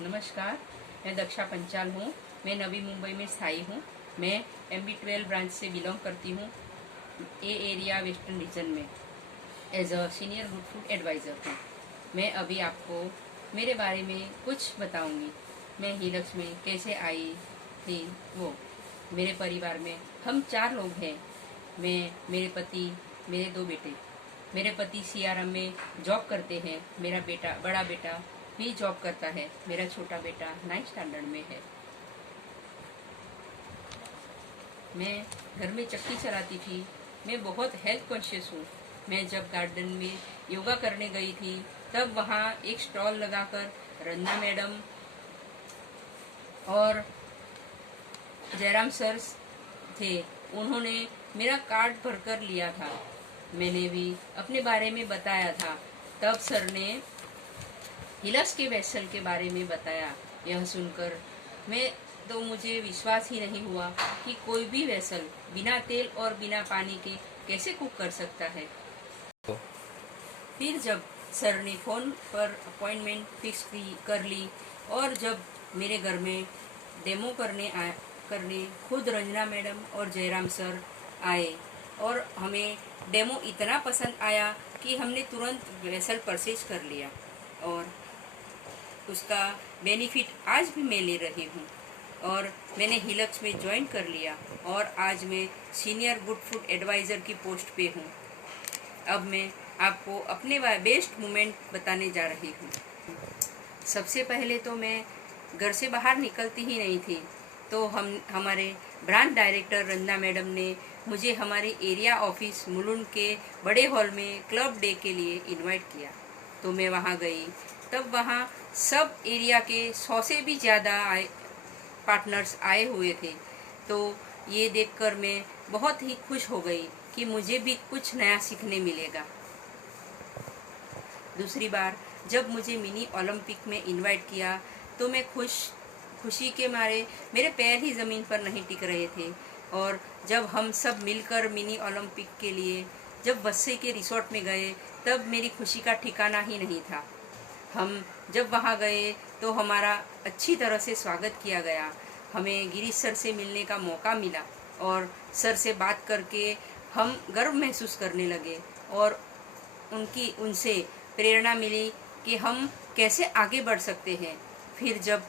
नमस्कार, मैं दक्षा पंचाल हूँ। मैं नवी मुंबई में स्थायी हूँ। मैं MB12 ब्रांच से बिलोंग करती हूँ। ए एरिया वेस्टर्न रीजन में as a senior good food adviser हूँ। मैं अभी आपको मेरे बारे में कुछ बताऊंगी। मैं हीलक्स में कैसे आई थी वो। मेरे परिवार में हम 4 लोग हैं। मैं, मेरे पति, मेरे 2 बेटे। मेरे पति CRM में जॉब करते हैं। मेरा बेटा, बड़ा बेटा भी जॉब करता है। मेरा छोटा बेटा 9th स्टैंडर्ड में है। मैं घर में चक्की चलाती थी। मैं बहुत हेल्थ कॉन्शियस हूँ। मैं जब गार्डन में योगा करने गई थी तब वहाँ एक स्टॉल लगाकर रंजना मैडम और जयराम सर थे। उन्होंने मेरा कार्ड भरकर लिया था। मैंने भी अपने बारे में बताया था। तब सर ने हिलक्स के वेसल के बारे में बताया। यह सुनकर मुझे विश्वास ही नहीं हुआ कि कोई भी वेसल बिना तेल और बिना पानी के कैसे कुक कर सकता है। फिर जब सर ने फ़ोन पर अपॉइंटमेंट फिक्स कर ली और जब मेरे घर में डेमो करने खुद रंजना मैडम और जयराम सर आए और हमें डेमो इतना पसंद आया कि हमने तुरंत वेसल परचेज कर लिया और उसका बेनिफिट आज भी मैं ले रही हूँ। और मैंने हिलक्स में ज्वाइन कर लिया और आज मैं सीनियर गुड फूड एडवाइज़र की पोस्ट पे हूँ। अब मैं आपको अपने बेस्ट मोमेंट बताने जा रही हूँ। सबसे पहले तो मैं घर से बाहर निकलती ही नहीं थी, तो हमारे ब्रांच डायरेक्टर रंजना मैडम ने मुझे हमारे एरिया ऑफिस मुलुंड के बड़े हॉल में क्लब डे के लिए इनवाइट किया। तो मैं वहाँ गई। तब वहाँ सब एरिया के 100 से भी ज़्यादा पार्टनर्स आए हुए थे। तो ये देखकर मैं बहुत ही खुश हो गई कि मुझे भी कुछ नया सीखने मिलेगा। दूसरी बार जब मुझे मिनी ओलंपिक में इनवाइट किया तो मैं खुशी के मारे मेरे पैर ही ज़मीन पर नहीं टिक रहे थे। और जब हम सब मिलकर मिनी ओलंपिक के लिए जब बस्से के रिसोर्ट में गए तब मेरी खुशी का ठिकाना ही नहीं था। हम जब वहाँ गए तो हमारा अच्छी तरह से स्वागत किया गया। हमें गिरीश सर से मिलने का मौका मिला और सर से बात करके हम गर्व महसूस करने लगे और उनसे प्रेरणा मिली कि हम कैसे आगे बढ़ सकते हैं। फिर जब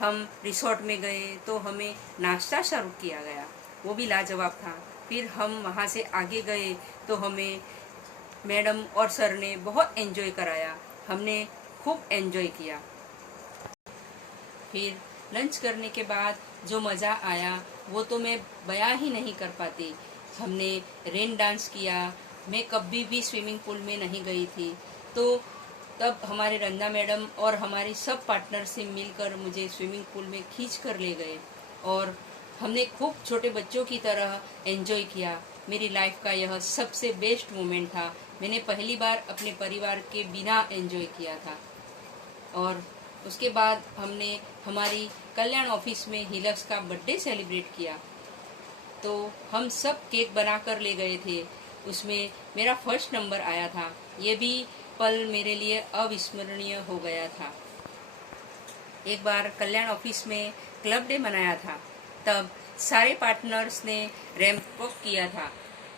हम रिसोर्ट में गए तो हमें नाश्ता सर्व किया गया, वो भी लाजवाब था। फिर हम वहाँ से आगे गए तो हमें मैडम और सर ने बहुत एंजॉय कराया। हमने खूब एंजॉय किया। फिर लंच करने के बाद जो मज़ा आया वो तो मैं बयां ही नहीं कर पाती। हमने रेन डांस किया। मैं कभी भी स्विमिंग पूल में नहीं गई थी, तो तब हमारे रंजना मैडम और हमारी सब पार्टनर से मिलकर मुझे स्विमिंग पूल में खींच कर ले गए और हमने खूब छोटे बच्चों की तरह एंजॉय किया। मेरी लाइफ का यह सबसे बेस्ट मोमेंट था। मैंने पहली बार अपने परिवार के बिना एंजॉय किया था। और उसके बाद हमने हमारी कल्याण ऑफिस में हिलक्स का बर्थडे सेलिब्रेट किया। तो हम सब केक बना कर ले गए थे। उसमें मेरा फर्स्ट नंबर आया था। ये भी पल मेरे लिए अविस्मरणीय हो गया था। एक बार कल्याण ऑफिस में क्लब डे मनाया था। तब सारे पार्टनर्स ने रैंप वॉक किया था।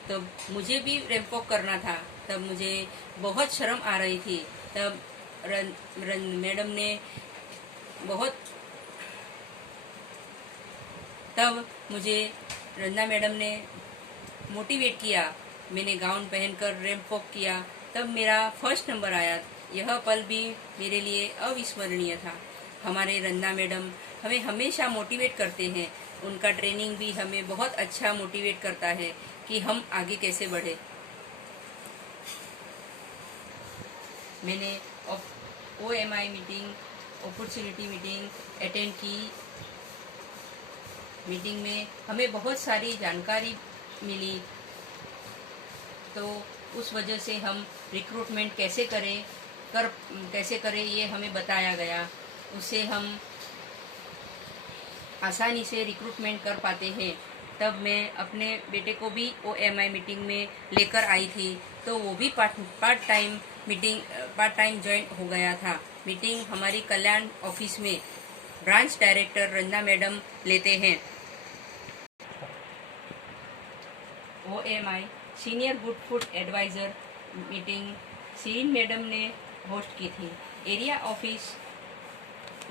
तब मुझे भी रैंप वॉक करना था। तब मुझे बहुत शर्म आ रही थी। तब मैडम ने तब मुझे रंजना मैडम ने मोटिवेट किया। मैंने गाउन पहनकर रैंप वॉक किया। तब मेरा फर्स्ट नंबर आया। यह पल भी मेरे लिए अविस्मरणीय था। हमारे रंजना मैडम हमें हमेशा मोटिवेट करते हैं। उनका ट्रेनिंग भी हमें बहुत अच्छा मोटिवेट करता है कि हम आगे कैसे बढ़े। मैंने OMI meeting, opportunity meeting attend की। मीटिंग में हमें बहुत सारी जानकारी मिली। तो उस वजह से हम रिक्रूटमेंट कैसे करें ये हमें बताया गया। उससे हम आसानी से रिक्रूटमेंट कर पाते हैं। तब मैं अपने बेटे को भी OMI मीटिंग में लेकर आई थी, तो वो भी part time meeting part time join हो गया था। मीटिंग हमारी कल्याण ऑफिस में ब्रांच डायरेक्टर रंजना मैडम लेते हैं। OMI senior good food adviser meeting सीन मैडम ने होस्ट की थी। एरिया ऑफिस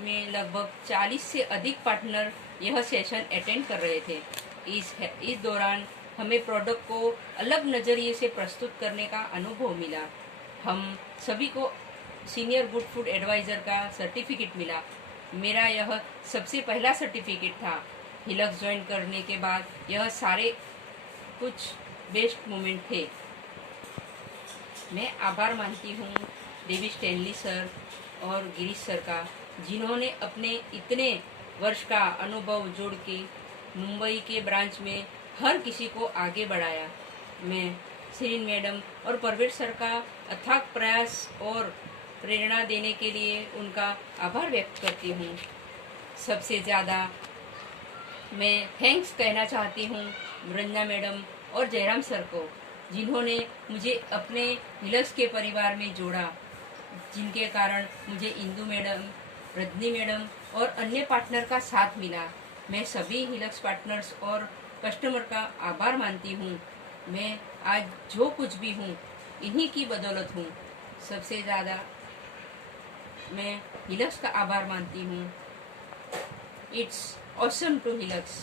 में लगभग 40 से अधिक पार्टनर यह सेशन अटेंड कर रहे थे। इस दौरान हमें प्रोडक्ट को अलग नज़रिए से प्रस्तुत करने का अनुभव मिला। हम सभी को सीनियर गुड फूड एडवाइज़र का सर्टिफिकेट मिला। मेरा यह सबसे पहला सर्टिफिकेट था। हिलक्स ज्वाइन करने के बाद यह सारे कुछ बेस्ट मोमेंट थे। मैं आभार मानती हूँ डेवी स्टैनली सर और गिरीश सर का, जिन्होंने अपने इतने वर्ष का अनुभव जोड़ के मुंबई के ब्रांच में हर किसी को आगे बढ़ाया। मैं सीरीन मैडम और परवेज सर का अथाक प्रयास और प्रेरणा देने के लिए उनका आभार व्यक्त करती हूँ। सबसे ज़्यादा मैं थैंक्स कहना चाहती हूँ रंजना मैडम और जयराम सर को, जिन्होंने मुझे अपने हिलक्स के परिवार में जोड़ा, जिनके कारण मुझे इंदू मैडम, रजनी मैडम और अन्य पार्टनर का साथ मिला। मैं सभी हिलक्स पार्टनर्स और कस्टमर का आभार मानती हूँ। मैं आज जो कुछ भी हूँ इन्हीं की बदौलत हूँ। सबसे ज़्यादा मैं हिलक्स का आभार मानती हूँ। It's awesome to Hilux.